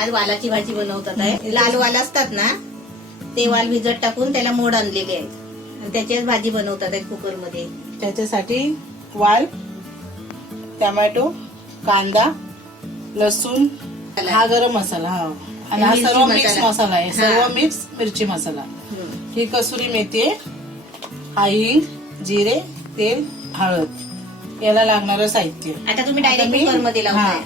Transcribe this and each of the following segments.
आज वालाची भाजी बनवतात आहे. लाल वाल असतात ना ते वाल भिजत टाकून त्याला मोड आणलेले आहेत आणि त्याचीच भाजी बनवतात आहे कुकर मध्ये. त्याच्यासाठी वाल, टोमॅटो, कांदा, लसूण, हा गरम मसाला, हा आणि हा सर्व मिक्स मसाला आहे. सर्व मिक्स मिरची मसाला, ही कसुरी मेथी आहे, हा हिंग, जिरे, तेल, हळद, याला लागणारं साहित्य. आता तुम्ही डायरेक्ट कुकर मध्ये लावताय.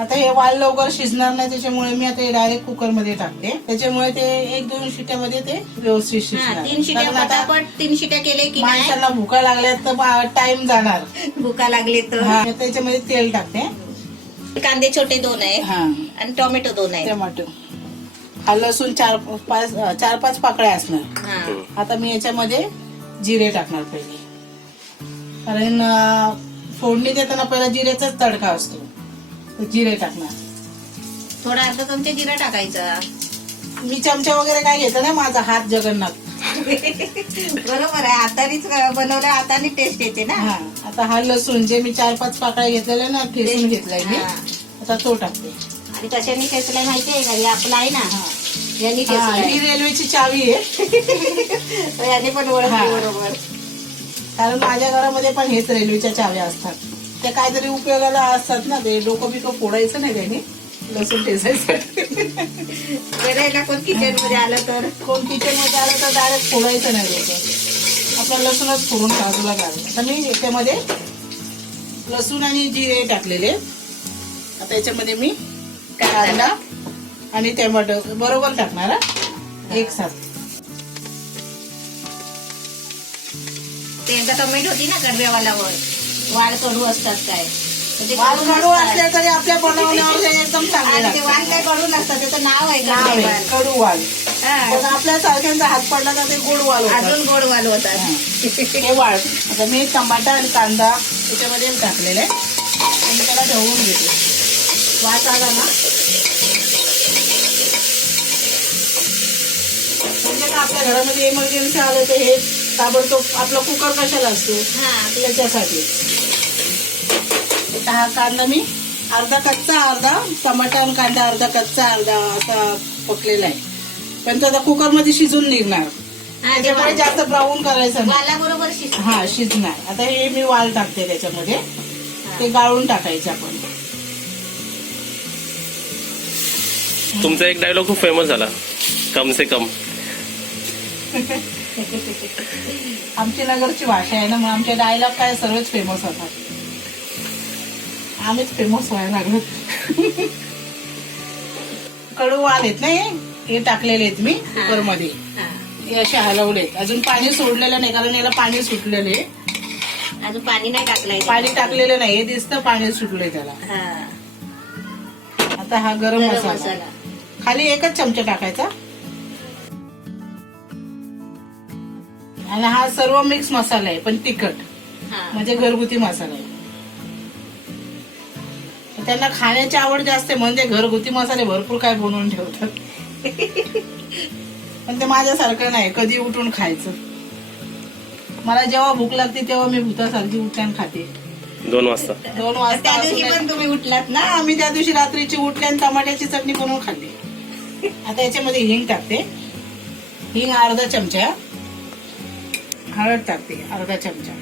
आता हे वाल लवकर शिजणार नाही त्याच्यामुळे मी आता डायरेक्ट कुकर मध्ये टाकते. त्याच्यामुळे ते 1-2 शिट्यामध्ये ते व्यवस्थित शिजणार. 3 शिट्या पटापट 3 शिट्या केले की माणसाला भुका लागल्या तर टाइम जाणार. भुका लागले तर त्याच्यामध्ये तेल टाकते. कांदे छोटे 2 आहे आणि टोमॅटो 2 आहे. टोमॅटो, हा लसूण 4-5 पाकळ्या असणार. आता मी याच्यामध्ये जिरे टाकणार पहिले, कारण फोडणी देताना पहिला जिरेचाच तडका असतो. जिरे टाकणार, थोडा अर्धा चमचा जिरा टाकायचा. मी चमचा वगैरे काय घेत ना, माझा हात जगन्नाथ. बरोबर आहे, हातानेच बनवलं, हाताने टेस्ट येते ना. आता हा लसूण जे मी 4-5 पाकळ्या घेतलेल्या ना, ठेचून घेतलाय मी, आता तो टाकते. आणि कशाने ठेचलाय माहितीये का? हे आपला आहे ना, यांनी ही रेल्वेची चावी आहे. याने पण ओळखली बरोबर, कारण माझ्या घरामध्ये पण हेच रेल्वेच्या चाव्या असतात. त्या काहीतरी उपयोगाला असतात ना, ते डोकं बिकं फोडायचं नाही त्याने, लसूण ठेचायचं. बरं आहे ना, कोण किचन मध्ये आलं तर डायरेक्ट फोडायचं नाही डोकं, आपला लसूणच फोडून बाजूला घालायचं. आता मी याच्यामध्ये लसूण आणि जिरे टाकलेले. आता याच्यामध्ये मी कांदा आणि टोमॅटो बरोबर टाकणार एक साथ. ते एकदा कमेंट होती ना कडव्यावालावर, वाल कडू असतात काय, वाल कडू असले तरी आपल्या बनवण्यावर एकदम चांगले. वाल काय कडू नसतात, त्याचं नाव आहे कडू वाल. पण आपल्या सारख्यांचा हात पडला तर ते गोड वाल, अजून गोड वाल होतात. हे वाळ आता मी टमाटा आणि कांदा त्याच्यामध्ये टाकलेले आणि त्याला ढवळून घेते. वास आला ना म्हणजे आपल्या घरामध्ये इमर्जन्सी आलं तर हे ताबडतोब आपला कुकर कशाला असतो, त्याच्यासाठी. हा कांदा मी अर्धा कच्चा, अर्धा टमाटा आणि कांदा अर्धा कच्चा, अर्धा असा पकलेला आहे. पण तो आता कुकर मध्ये शिजून निघणार, त्याच्यामुळे जास्त ब्राऊन करायचं बरोबर शिजणार. आता हे मी वाल टाकते त्याच्यामध्ये, ते गाळून टाकायचं आपण. तुमचा एक डायलॉग खूप फेमस झाला, कम से कम. आमची नगरची भाषा आहे ना, मग आमचे डायलॉग काय सर्वच फेमस होतात. आम्हीच फेमस व्हायला लागलो. कडू वाल आहेत ना, हे टाकलेले आहेत मी कुकर मध्ये, हे असे हलवलेत. अजून पाणी सोडलेलं नाही, कारण याला पाणी सुटलेलं आहे. अजून पाणी नाही टाकलंय, पाणी टाकलेलं नाही, हे दिसतं पाणी सुटलंय त्याला. आता हा गरम मसाला खाली 1च चमचा टाकायचा. आणि हा सर्व मिक्स मसाला आहे, पण तिखट, म्हणजे घरगुती मसाला आहे. त्यांना खाण्याची आवड जास्त आहे, म्हणजे घरगुती मसाले भरपूर काय बनवून ठेवतात. पण ते माझ्यासारखं नाही, कधी उठून खायचं. मला जेव्हा भूक लागते तेव्हा मी भूतासारखी उठल्यान खाते. 2 वाजता. 2 वाजता त्या दिवशी पण तुम्ही उठलात ना. आम्ही त्या दिवशी रात्रीची उठले आणि टमाट्याची चटणी बनवून खाल्ली. आता याच्यामध्ये हिंग टाकते, हिंग अर्धा चमचा, हळद टाकते अर्धा चमचा,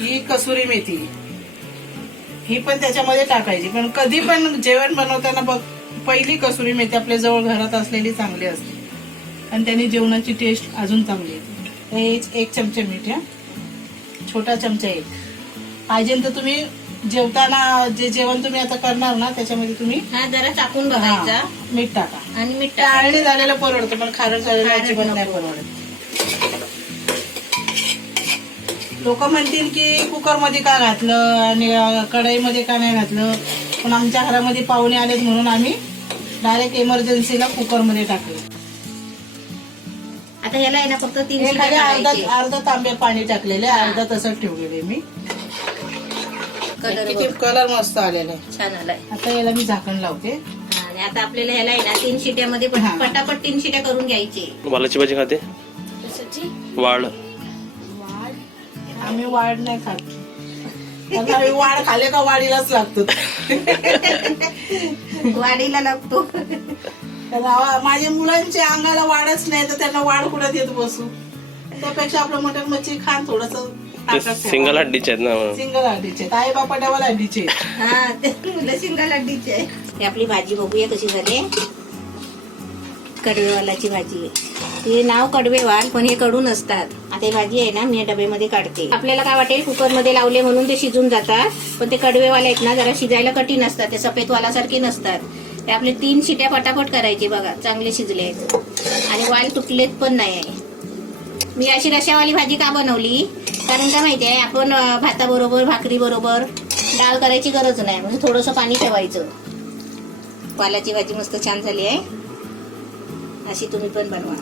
ही कसुरी मेथी ही पण त्याच्यामध्ये टाकायची. पण कधी पण जेवण बनवताना बघ, पहिली कसुरी मेथी आपल्या जवळ घरात असलेली चांगली असते आणि त्याने जेवणाची टेस्ट अजून चांगली येते. हे 1 चमचा मीठ, छोटा चमचा 1 पाहिजे तर तुम्ही जेवताना जे जेवण तुम्ही आता करणार ना त्याच्यामध्ये तुम्ही जरा टाकून बघायचा, मीठ टाका. आणि मीठ आळणी झालेलं परवडतं, पण खारट झालेलं अजिबात नाही परवडत. लोक म्हणतील की कुकर मध्ये का घातलं आणि कढईमध्ये का नाही घातलं, पण आमच्या घरामध्ये पाहुणे आलेत म्हणून आम्ही डायरेक्ट इमर्जन्सीला कुकर मध्ये टाकलं. आता याला आहे ना फक्त 3 अर्धा तांबे पाणी टाकलेले, अर्धा तसंच ठेवलेले मी. कलर मस्त आलेला आहे, छान आलाय. आता याला मी झाकण लावते. आणि आता आपल्याला ह्याला आहे ना 3 शिट्यामध्ये पटापट 3 शिट्या करून घ्यायची. वालाची भाजी खाते, वाळ आम्ही वाढ नाही खात. त्यांना वाढ खाले का वाढीलाच लागतो. वाढीला लागतो. त्याला माझ्या मुलांच्या अंगाला वाढच नाही तर त्यांना वाढ कुठं देत बसू. त्यापेक्षा आपलं मटण मच्छी खान थोडस सिंगल हड्डीचे आहेत ना. सिंगल हड्डीचे आहेत. आई बापा डबल हड्डीचे. हा ते मुलं सिंगल हड्डीचे आहे. ही आपली भाजी बघूया कशी झाली. कडवेवालाची भाजी आहे. हे नाव कडवेवाल पण हे कडू नसतात. आता ही भाजी आहे ना मी या डब्यामध्ये काढते. आपल्याला काय वाटेल कुकर मध्ये लावले म्हणून ते शिजून जातात, पण ते कडवेवाले आहेत ना जरा शिजायला कठीण असतात. ते सफेद वालासारखे नसतात. ते आपले 3 शिट्या पटापट करायचे. बघा चांगले शिजले आहेत आणि वाल तुटलेत पण नाही आहे. मी अशी रशावाली भाजी का बनवली कारण का माहितीये आपण भाताबरोबर भाकरी बरोबर डाळ करायची गरज नाही. म्हणजे थोडंसं पाणी ठेवायचं. वालाची भाजी मस्त छान झाली आहे. अशी तुम्ही पण बनवा.